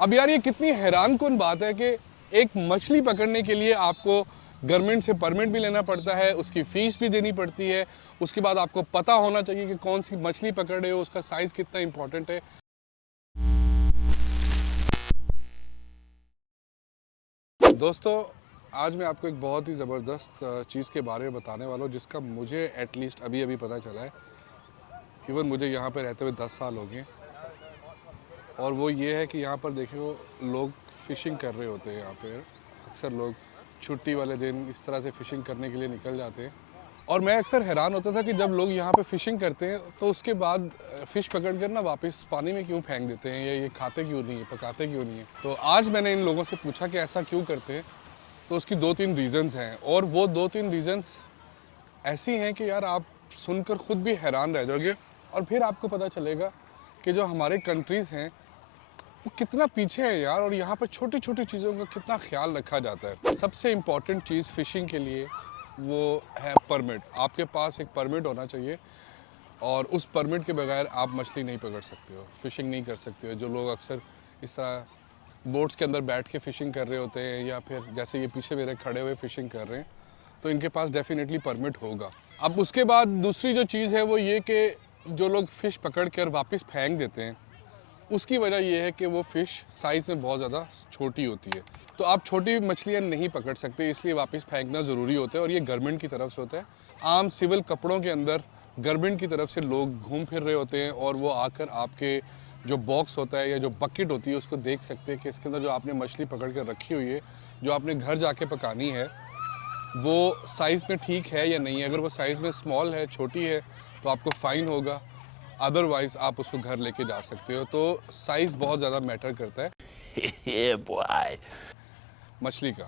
अब यार ये कितनी हैरान कुन बात है कि एक मछली पकड़ने के लिए आपको गवर्नमेंट से परमिट भी लेना पड़ता है, उसकी फ़ीस भी देनी पड़ती है, उसके बाद आपको पता होना चाहिए कि कौन सी मछली पकड़ रहे हो, उसका साइज़ कितना इंपॉर्टेंट है। दोस्तों, आज मैं आपको एक बहुत ही ज़बरदस्त चीज़ के बारे में बताने वाला हूँ जिसका मुझे एटलीस्ट अभी अभी पता चला है। इवन मुझे यहाँ पे रहते हुए 10 साल हो गए। और वो ये है कि यहाँ पर देखो लोग फ़िशिंग कर रहे होते हैं। यहाँ पे अक्सर लोग छुट्टी वाले दिन इस तरह से फ़िशिंग करने के लिए निकल जाते हैं। और मैं अक्सर हैरान होता था कि जब लोग यहाँ पे फ़िशिंग करते हैं तो उसके बाद फ़िश पकड़ कर ना वापस पानी में क्यों फेंक देते हैं, या ये खाते क्यों नहीं है, पकाते क्यों नहीं है। तो आज मैंने इन लोगों से पूछा कि ऐसा क्यों करते हैं। तो उसकी 2-3 रीज़न्स हैं, और वो 2-3 रीज़न्स ऐसी हैं कि यार आप सुनकर खुद भी हैरान रह जाओगे। और फिर आपको पता चलेगा कि जो हमारे कंट्रीज़ हैं वो कितना पीछे है यार, और यहाँ पर छोटी छोटी चीज़ों का कितना ख्याल रखा जाता है। सबसे इम्पॉर्टेंट चीज़ फ़िशिंग के लिए वो है परमिट। आपके पास एक परमिट होना चाहिए, और उस परमिट के बगैर आप मछली नहीं पकड़ सकते हो, फ़िशिंग नहीं कर सकते हो। जो लोग अक्सर इस तरह बोट्स के अंदर बैठ के फ़िशिंग कर रहे होते हैं, या फिर जैसे ये पीछे मेरे खड़े हुए फ़िशिंग कर रहे हैं, तो इनके पास डेफिनेटली परमिट होगा। अब उसके बाद दूसरी जो चीज़ है वो ये कि जो लोग फ़िश पकड़ कर वापस फेंक देते हैं, उसकी वजह यह है कि वो फ़िश साइज़ में बहुत ज़्यादा छोटी होती है। तो आप छोटी मछलियाँ नहीं पकड़ सकते, इसलिए वापस फेंकना ज़रूरी होता है, और ये गवर्नमेंट की तरफ से होता है। आम सिविल कपड़ों के अंदर गवर्नमेंट की तरफ से लोग घूम फिर रहे होते हैं, और वो आकर आपके जो बॉक्स होता है या जो बकेट होती है उसको देख सकते हैं कि इसके अंदर जो आपने मछली पकड़ कर रखी हुई है, जो आपने घर जाके पकानी है, वो साइज़ में ठीक है या नहीं है। अगर वो साइज़ में स्मॉल है, छोटी है, तो आपको फ़ाइन होगा। अदरवाइज़ आप उसको घर लेके जा सकते हो। तो साइज़ बहुत ज़्यादा मैटर करता है Yeah, boy. मछली का।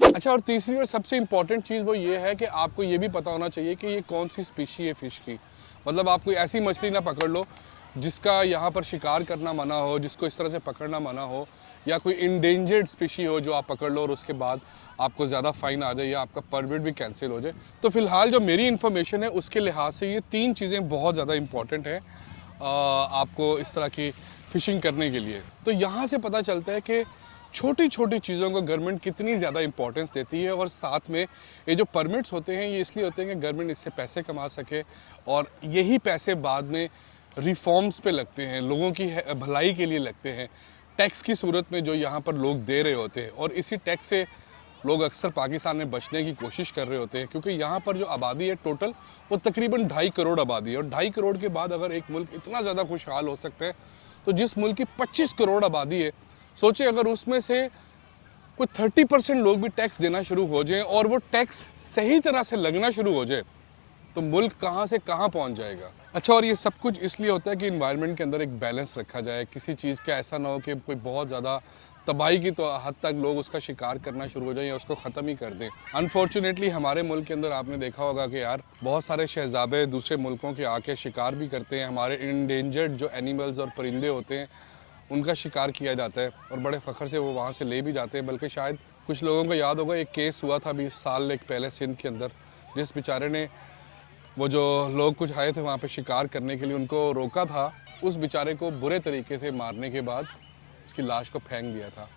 अच्छा, और तीसरी और सबसे इम्पॉर्टेंट चीज़ वो ये है कि आपको ये भी पता होना चाहिए कि ये कौन सी स्पीशी है फ़िश की। मतलब आप कोई ऐसी मछली ना पकड़ लो जिसका यहाँ पर शिकार करना मना हो, जिसको इस तरह से पकड़ना मना हो, या कोई इंडेंजर्ड स्पीशी हो जो आप पकड़ लो और उसके बाद आपको ज़्यादा फ़ाइन आ जाए या आपका परमिट भी कैंसिल हो जाए। तो फ़िलहाल जो मेरी इन्फॉर्मेशन है उसके लिहाज से ये 3 चीज़ें बहुत ज़्यादा इंपॉर्टेंट हैं आपको इस तरह की फ़िशिंग करने के लिए। तो यहाँ से पता चलता है कि छोटी छोटी चीज़ों को गवर्नमेंट कितनी ज़्यादा इंपॉर्टेंस देती है। और साथ में ये जो परमिट्स होते हैं ये इसलिए होते हैं कि गवर्नमेंट इससे पैसे कमा सके, और यही पैसे बाद में रिफॉर्म्स पे लगते हैं, लोगों की भलाई के लिए लगते हैं, टैक्स की सूरत में जो यहाँ पर लोग दे रहे होते हैं। और इसी टैक्स से लोग अक्सर पाकिस्तान में बचने की कोशिश कर रहे होते हैं, क्योंकि यहाँ पर जो आबादी है टोटल वो तकरीबन 2.5 करोड़ आबादी है। और 2.5 करोड़ के बाद अगर एक मुल्क इतना ज़्यादा खुशहाल हो सकता है, तो जिस मुल्क की 25 करोड़ आबादी है, सोचे अगर उसमें से कोई 30% लोग भी टैक्स देना शुरू हो जाए और वो टैक्स सही तरह से लगना शुरू हो जाए, तो मुल्क कहाँ से कहाँ पहुँच जाएगा। अच्छा, और ये सब कुछ इसलिए होता है कि इन्वायरमेंट के अंदर एक बैलेंस रखा जाए। किसी चीज़ का ऐसा ना हो कि कोई बहुत ज़्यादा तबाही की तो हद तक लोग उसका शिकार करना शुरू हो जाएं या उसको ख़त्म ही कर दें। अनफॉर्चुनेटली हमारे मुल्क के अंदर आपने देखा होगा कि यार बहुत सारे शहजादे दूसरे मुल्कों के आके शिकार भी करते हैं। हमारे इंडेंजर्ड जो एनिमल्स और परिंदे होते हैं उनका शिकार किया जाता है, और बड़े फ़ख्र से वो वहाँ से ले भी जाते हैं। बल्कि शायद कुछ लोगों को याद होगा, एक केस हुआ था 20 साल एक पहले सिंध के अंदर, जिस बेचारे ने, वो जो लोग कुछ आए थे वहाँ पे शिकार करने के लिए, उनको रोका था, उस बेचारे को बुरे तरीके से मारने के बाद उसकी लाश को फेंक दिया था,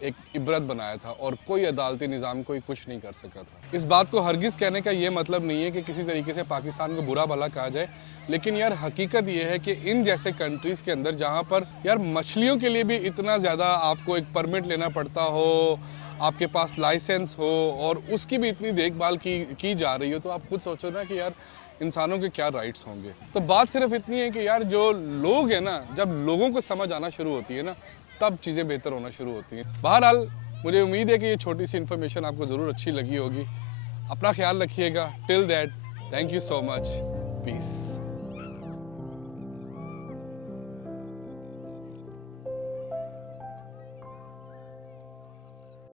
एक इबरत बनाया था, और कोई अदालती निज़ाम कोई कुछ नहीं कर सका था। इस बात को हरगिज़ कहने का ये मतलब नहीं है कि किसी तरीके से पाकिस्तान को बुरा भला कहा जाए, लेकिन यार हकीकत ये है कि इन जैसे कंट्रीज़ के अंदर जहाँ पर यार मछलियों के लिए भी इतना ज़्यादा आपको एक परमिट लेना पड़ता हो, आपके पास लाइसेंस हो, और उसकी भी इतनी देखभाल की जा रही हो, तो आप खुद सोचो ना कि यार इंसानों के क्या राइट्स होंगे। तो बात सिर्फ इतनी है कि यार जो लोग हैं ना, जब लोगों को समझ आना शुरू होती है ना, तब चीज़ें बेहतर होना शुरू होती हैं। बहरहाल मुझे उम्मीद है कि ये छोटी सी इन्फॉर्मेशन आपको ज़रूर अच्छी लगी होगी। अपना ख्याल रखिएगा। Till that, thank you so much, piece.